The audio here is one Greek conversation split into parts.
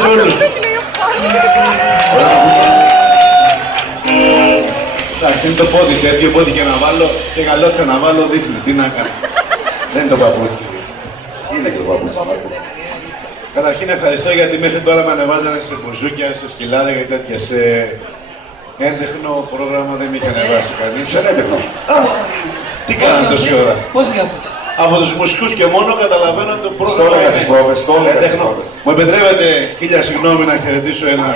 σε όλους. Εντάξει, είναι το πόδι τέτοιο, πόδι και να βάλω και καλότσα να βάλω δείχνει. Τι να κάνω. Δεν είναι το παπούτσι. Είναι και το παπούτσι. Καταρχήν ευχαριστώ γιατί μέχρι τώρα με ανεβάζανε σε μπουζούκια, σε σκυλάδια και τέτοια. Σε έντεχνο πρόγραμμα δεν με είχε ανεβάσει κανείς. Σε έντεχνο. Τι κάνανε τόση ώρα. Πώς νιώθεις? Από τους μουσικούς και μόνο καταλαβαίνω το πρόγραμμα. Στο έλεγα στις πρόβες, στο έλεγα στις έντεχνο. πρόβες. Μου επιτρέπετε, χίλια συγγνώμη, να χαιρετήσω ένα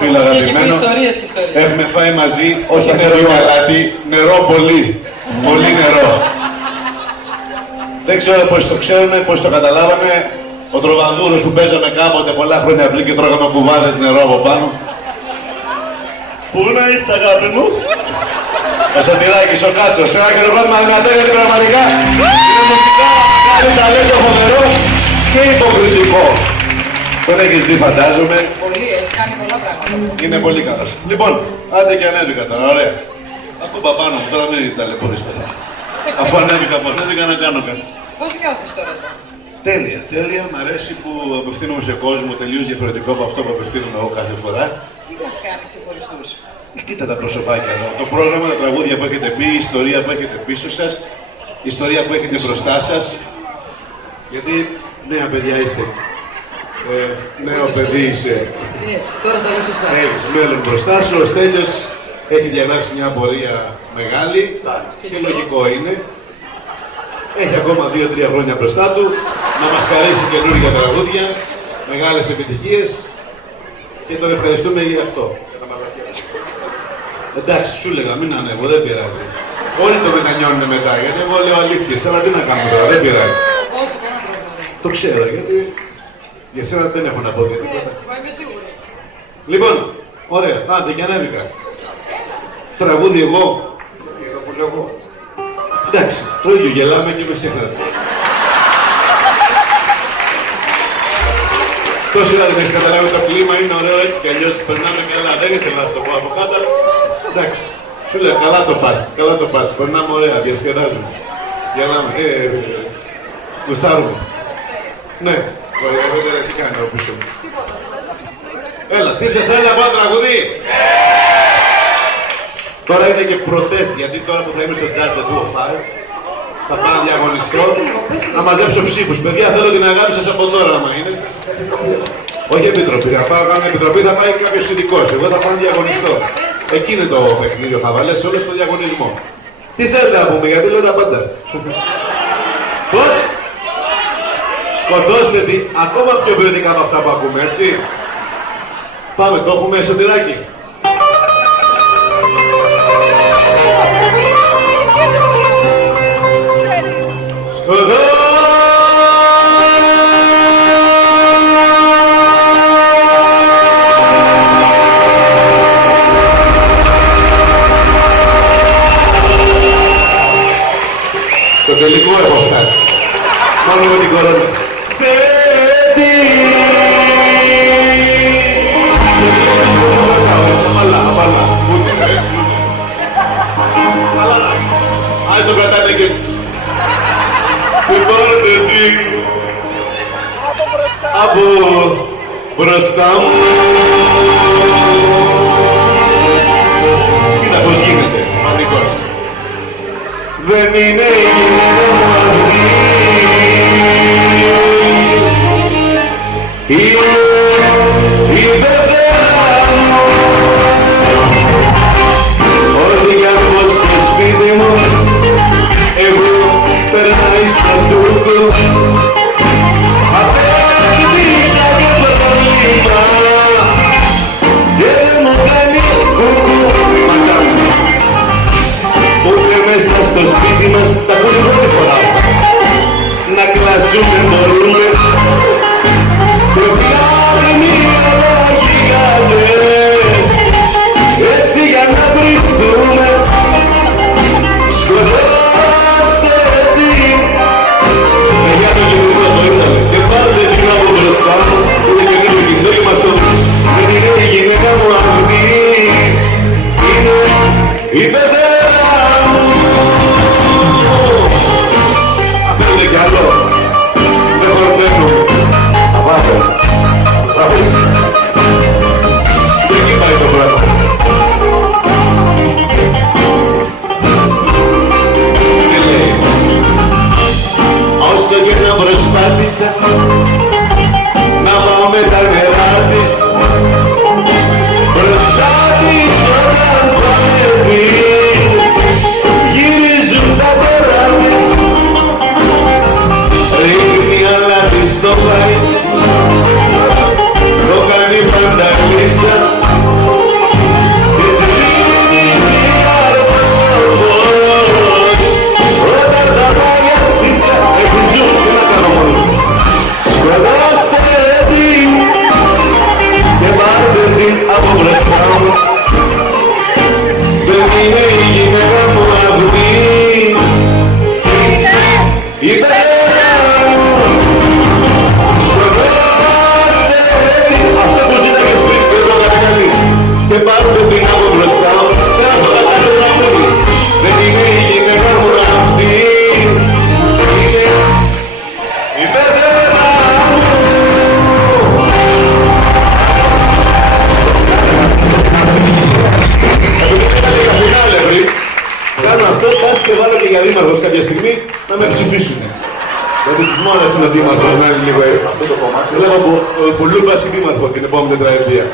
φίλο Έχει αγαπημένο. ιστορίες και ιστορίες. Έχουμε φάει μαζί, όχι νερό και αλάτι, νερό πολύ. Πολύ νερό. Δεν ξέρω πώς το ξέρουν, πώς το καταλάβαμε. Ο Τροβαδούρος που παίζαμε κάποτε πολλά χρόνια πριν και τρώγαμε κουβάδες νερό από πάνω. Πού να είσαι αγάπη μου? Ο Σωτηράκης, ο Κάτσος, ένα χειροκρότημα δυνατό γιατί πραγματικά είναι μουσικά, κάνει ταλέντο φοβερό και υποκριτικό. Τον έχεις δει φαντάζομαι. Πολύ, έχει κάνει πολλά πράγματα. Είναι πολύ καλός. Λοιπόν, άντε και ανέβηκα τώρα, ωραία. Ακούμπα πάνω μου, τώρα μην ταλαιπωρείς τώρα. Αφού ανέβηκα, να κάνω κάτι. Πώς νιώθεις τώρα εδώ? Τέλεια, τέλεια. Μ' αρέσει που απευθύνομαι σε κόσμο τελείως διαφορετικό από αυτό που απευθύνομαι εγώ κάθε φορά. Τι μας κάνει ξεχωριστούς? Κοίτα τα προσωπάκια εδώ. Το πρόγραμμα, τα τραγούδια που έχετε πει, η ιστορία που έχετε πίσω σας, η ιστορία που έχετε μπροστά σας. Γιατί νέα παιδιά είστε. Νέο παιδί είσαι. Έτσι, τώρα το λέω σωστά. Έχεις μέλλον μπροστά σου. Ο Στέλιος έχει διαγράψει μια πορεία μεγάλη και λογικό είναι. Έχει ακόμα 2-3 χρόνια μπροστά του να μας χαρίσει καινούργια τραγούδια, μεγάλες επιτυχίες και τον ευχαριστούμε για αυτό. Εντάξει, σου έλεγα, μην ανέβω, δεν πειράζει. Όλοι το μετανιώνουν μετά, γιατί εγώ λέω αλήθειες, αλλά τι να κάνουμε τώρα, δεν πειράζει. Όχι, κανένα πρόβλημα. Το ξέρω, γιατί για σένα δεν έχω να πω για τίποτα. Έτσι, είμαι σίγουρη. Λοιπόν, ωραία, άντε και ανέβηκα. Τραγούδι εγώ. Εδώ που λέω εγώ. Εντάξει, το ίδιο γελάμε και με σένα. Τόση ώρα δεν έχεις καταλάβει το κλίμα, είναι ωραίο έτσι κι αλλιώς περνάμε καλά. Δεν ήθελα να σου το πω από κάτω. Εντάξει, σου λέω καλά το πας, περνάμε ωραία, διασκεδάζουμε. Γελάμε, γουστάρουμε. Ναι, ωραία, τι κάνει εδώ πίσω μου. Έλα, τι θέλει να πάω τραγούδι. Τώρα είναι και προτέστ, γιατί τώρα που θα είμαι στο Just the Two of Us, θα πάω να διαγωνιστώ, να μαζέψω ψήφους. Παιδιά, θέλω την αγάπη σας από τώρα, άμα είναι. Όχι επιτροπή, θα πάω να κάνω επιτροπή, θα πάει κάποιος ειδικός. Εγώ θα πάω να διαγωνιστώ. Εκεί είναι το παιχνίδι, θα βάλεις όλο στο διαγωνισμό. Τι θέλετε να πούμε, γιατί λέω τα πάντα. Πώς? Σκοτώστε τη, ακόμα πιο ποιοτικά από αυτά που ακούμε, έτσι. Πάμε, το έχουμε Σωτηράκι. Στο τελικό έχω φτάσει. Μόνο με την κορώνα. Στέτη! Απαλά. Αν το κρατάνε και έτσι. Από μπροστά μου. Κοίτα πώς γίνεται, μαγικός. Δεν είναι η γυναίκα μου αυτή. Είναι η πεθέρα μου. Ό,τι κι αν πω στο σπίτι μου, εγώ περνάει στον τούκο. Απέκτησα και πρόβλημα και δεν μου κάνει κούκου. Μα κάνει. Ούτε μέσα στο σπίτι μας τα ακούσει πρώτη φορά. Να κλασσούμε μπορούμε. Και φτάνει μία γιγάντες έτσι για να βριστούμε. Σκοτώστε τι. Για το κινητό το ήταν και πάρτε την από μπροστά μου. Ούτε και λίγο κινητό και μας το δει. Δεν είναι η γυναίκα μου αυτή. Είναι η πεθέρα μου. Απέντε κι άλλο. Δεν χορταίνω. Σαββάτο. Τραβούς. αυτό πας και βάλω και για δήμαρχος κάποια στιγμή να με ψηφίσουν. Γιατί της μόδας είναι ο δήμαρχος να είναι λίγο έτσι. Αυτό το κομμάτι. Βλέπω που Λούρμπα στη δήμαρχο την επόμενη τετραετία.